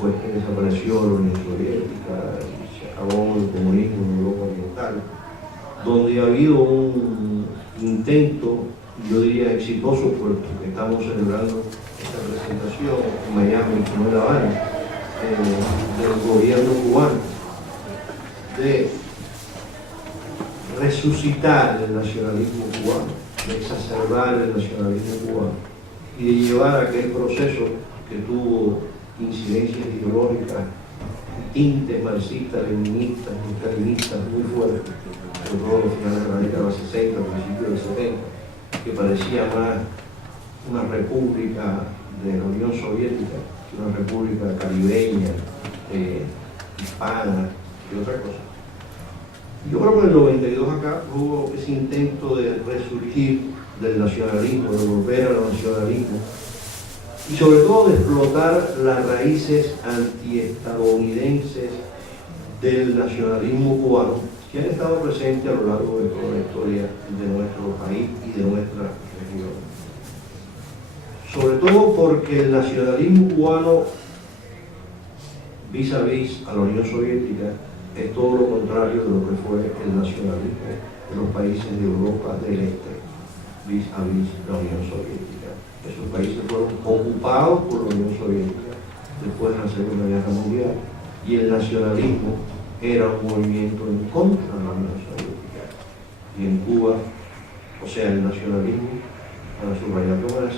pues que desapareció la Unión Soviética, se acabó el comunismo en Europa Oriental, donde ha habido un intento, yo diría exitoso, porque estamos celebrando esta presentación en Miami, no en La Habana, del gobierno cubano, de resucitar el nacionalismo cubano, de exacerbar el nacionalismo cubano y de llevar aquel proceso que tuvo incidencias ideológicas, tintes marxistas, leninistas, stalinistas muy fuertes, sobre todo a finales de la década de los 60, principios del 70, que parecía más una república de la Unión Soviética que una república caribeña, hispana y otra cosa. Yo creo que en el 92 acá hubo ese intento de resurgir del nacionalismo, de volver al nacionalismo y sobre todo de explotar las raíces antiestadounidenses del nacionalismo cubano que han estado presentes a lo largo de toda la historia de nuestro país y de nuestra región. Sobre todo porque el nacionalismo cubano vis a vis a la Unión Soviética es todo lo contrario de lo que fue el nacionalismo de los países de Europa del Este vis a vis la Unión Soviética. Esos países fueron ocupados por la Unión Soviética después de la Segunda Guerra Mundial y el nacionalismo era un movimiento en contra de la Unión Soviética. Y en Cuba, o sea, el nacionalismo, para subrayarlo más,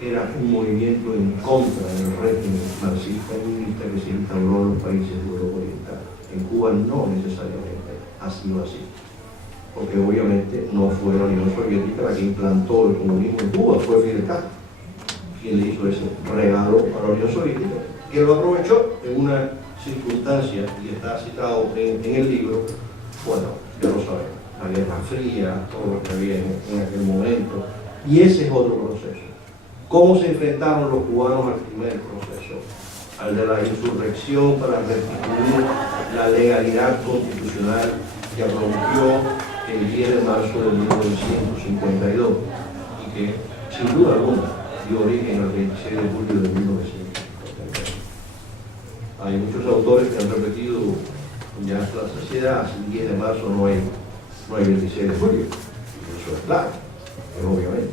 era un movimiento en contra del régimen marxista y comunista que se instauró en los países de Europa Oriental. En Cuba no necesariamente ha sido así, porque obviamente no fue la Unión Soviética la que implantó el comunismo en Cuba, fue Fidel Castro quien le hizo ese regalo a la Unión Soviética, que lo aprovechó en una circunstancia, y está citado en el libro, bueno, ya lo sabemos, la Guerra Fría, todo lo que había en aquel momento, y ese es otro proceso. ¿Cómo se enfrentaron los cubanos al primer proceso? Al de la insurrección para restituir la legalidad constitucional que rompió el 10 de marzo de 1952 y que, sin duda alguna, dio origen al 26 de julio de 1952. Hay muchos autores que han repetido ya hasta la saciedad, el 10 de marzo no hay 26 de julio. Eso es claro, pero obviamente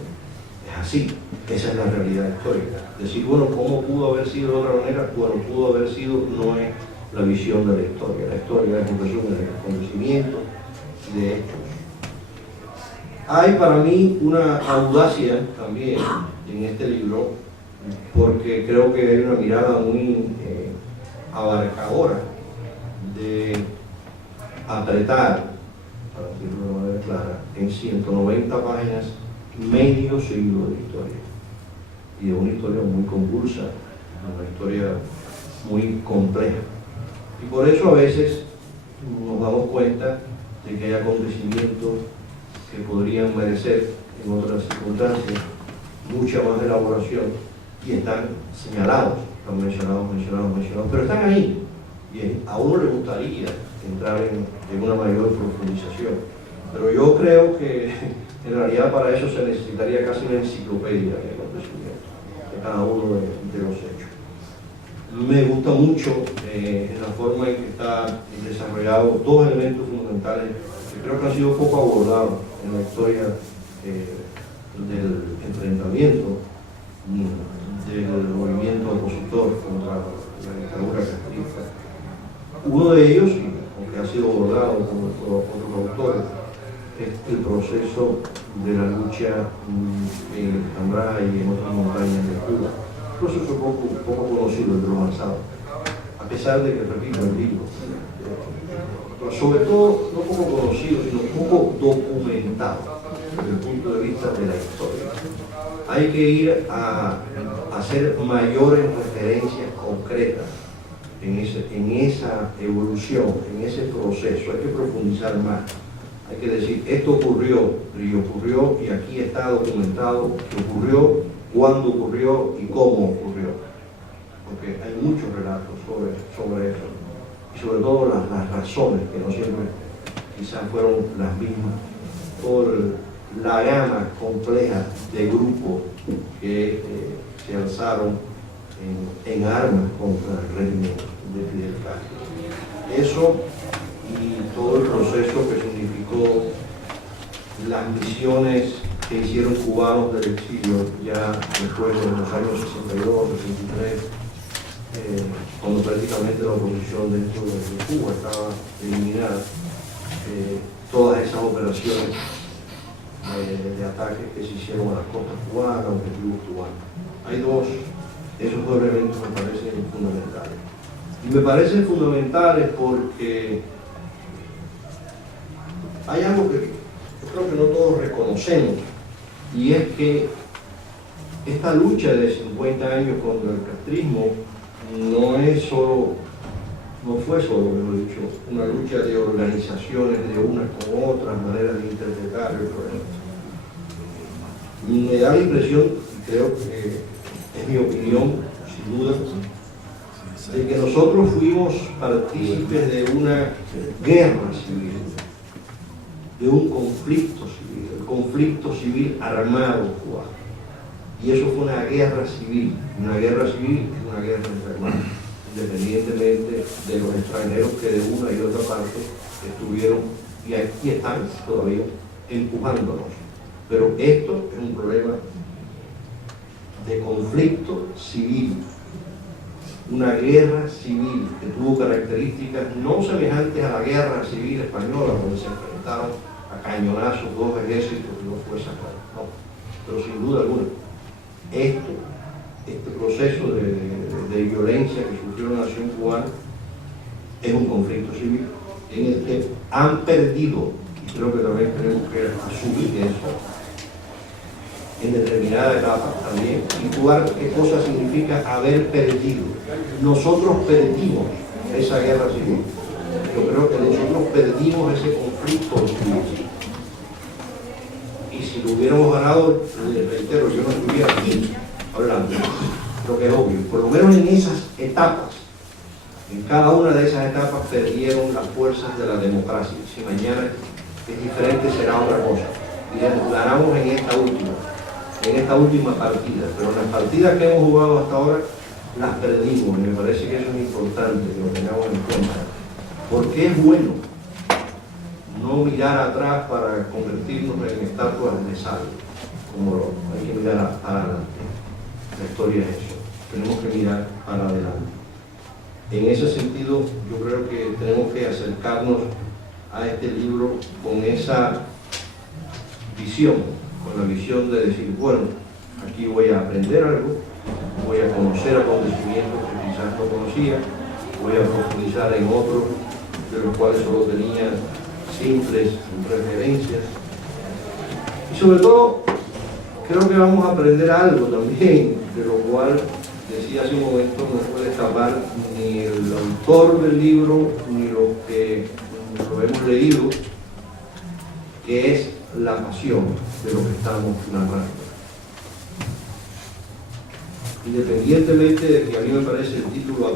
es así, esa es la realidad histórica. Decir, bueno, ¿cómo pudo haber sido de otra manera? Bueno, pudo haber sido, no es la visión de la historia es un resumen de acontecimientos y de hechos. Hay para mí una audacia también en este libro, porque creo que hay una mirada muy abarcadora de apretar, para decirlo de manera clara, en 190 páginas medio siglo de historia, y de una historia muy convulsa, una historia muy compleja. Y por eso a veces nos damos cuenta de que hay acontecimientos que podrían merecer en otras circunstancias mucha más elaboración y están señalados, están mencionados, pero están ahí. Y a uno le gustaría entrar en una mayor profundización. Pero yo creo que en realidad para eso se necesitaría casi una enciclopedia de acontecimientos, de cada uno de los hechos. Me gusta mucho la forma en que está desarrollado dos elementos fundamentales que creo que han sido poco abordados en la historia del enfrentamiento del movimiento opositor contra la dictadura castrista. Uno de ellos, aunque ha sido abordado por otros autores, es el proceso de la lucha en Cambrai y en otras montañas de Cuba. Un proceso poco conocido entre los avanzados, a pesar de que, repito, el libro, pero sobre todo no poco conocido, sino poco documentado desde el punto de vista de la historia. Hay que ir a hacer mayores referencias concretas en esa evolución, en ese proceso. Hay que profundizar más. Hay que decir, esto ocurrió, y aquí está documentado que ocurrió, cuándo ocurrió y cómo ocurrió. Porque hay muchos relatos sobre eso. Y sobre todo las razones, que no siempre quizás fueron las mismas, por la gama compleja de grupos que se alzaron en armas contra el régimen Eso y todo el proceso que significó las misiones que hicieron cubanos del exilio ya después de los años 62, 63, cuando prácticamente la oposición dentro de Cuba estaba eliminada, todas esas operaciones de ataques que se hicieron a las costas cubanas, a objetivos cubanos. Esos dos elementos me parecen fundamentales. Y me parecen fundamentales porque hay algo que yo creo que no todos reconocemos, y es que esta lucha de 50 años contra el castrismo no fue solo, mejor dicho, una lucha de organizaciones de unas con otras, maneras de interpretar el problema. Me da la impresión, y creo que es mi opinión, sin duda, de que nosotros fuimos partícipes de una guerra civil, de un conflicto civil, el conflicto civil armado cubano. Y eso fue una guerra civil es una guerra entre hermanos, independientemente de los extranjeros que de una y otra parte estuvieron y aquí están todavía empujándonos. Pero esto es un problema de conflicto civil, una guerra civil que tuvo características no semejantes a la guerra civil española, donde se enfrentaron a cañonazos dos ejércitos y dos fuerzas armadas. No, pero sin duda alguna, este proceso de violencia que sufrió la nación cubana es un conflicto civil en el que han perdido, y creo que también tenemos que asumir eso, en determinada etapa también, situar qué cosa significa haber perdido. Nosotros perdimos esa guerra civil. Yo creo que nosotros perdimos ese conflicto civil. Y si lo hubiéramos ganado, les reitero, yo no estuviera aquí hablando, lo que es obvio. Por lo menos en esas etapas, en cada una de esas etapas perdieron las fuerzas de la democracia. Si mañana es diferente, será otra cosa. Y ganamos en esta última partida, pero las partidas que hemos jugado hasta ahora las perdimos, y me parece que eso es importante que lo tengamos en cuenta, porque es bueno no mirar atrás para convertirnos en estatuas de sal, como hay que mirar para adelante. La historia es eso, tenemos que mirar para adelante. En ese sentido, yo creo que tenemos que acercarnos a este libro con esa visión, con la visión de decir, bueno, aquí voy a aprender algo, voy a conocer acontecimientos que quizás no conocía, voy a profundizar en otros de los cuales solo tenía simples referencias. Y sobre todo, creo que vamos a aprender algo también, de lo cual, decía hace un momento, no puede escapar ni el autor del libro, ni los que lo hemos leído, que es la pasión de lo que estamos narrando. Independientemente de que a mí me parece el título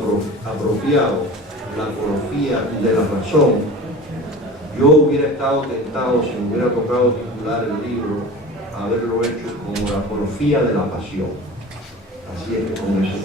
apropiado, la apología de la razón, yo hubiera estado tentado, si me hubiera tocado titular el libro, haberlo hecho como la apología de la pasión. Así es que con eso.